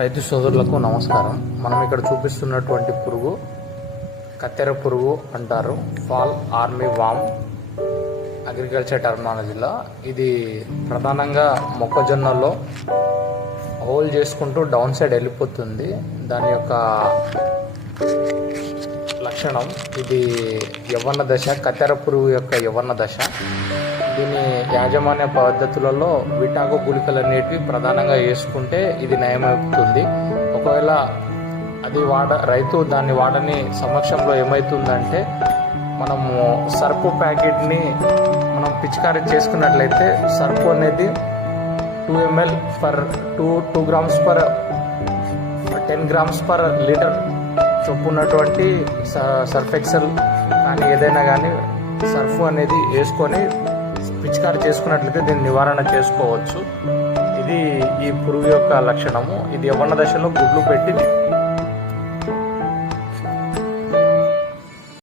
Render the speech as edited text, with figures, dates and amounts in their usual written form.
రైతు సోదరులకు నమస్కారం. మనం ఇక్కడ చూపిస్తున్నటువంటి పురుగు కత్తెర పురుగు అంటారు. ఫాల్ ఆర్మీ వామ్ అగ్రికల్చర్ టర్మినాలజీలో. ఇది ప్రధానంగా మొక్కజొన్నలో హోల్ చేసుకుంటూ డౌన్ సైడ్ వెళ్ళిపోతుంది. దాని యొక్క లక్షణం ఇది యవ్వన దశ, కత్తెర పురుగు యొక్క యవ్వన దశ. దీని యాజమాన్య పద్ధతులలో విటాకు గుళికలు అనేటివి ప్రధానంగా వేసుకుంటే ఇది నయమవుతుంది. ఒకవేళ అది రైతు దాన్ని వాడని సమక్షంలో ఏమవుతుందంటే, మనము సర్పు ప్యాకెట్ని మనం పిచికారీ చేసుకున్నట్లయితే సర్పు అనేది 2 ml per 2 grams per 10 grams per litre చొప్పు ఉన్నటువంటి సర్ఫెక్సల్ కానీ ఏదైనా కానీ సర్ఫ్ అనేది వేసుకొని పిచికారీ చేసుకున్నట్లయితే దీన్ని నివారణ చేసుకోవచ్చు. ఇది ఈ పురుగు యొక్క లక్షణము. ఇది యవ్వన దశలో గుడ్లు పెట్టి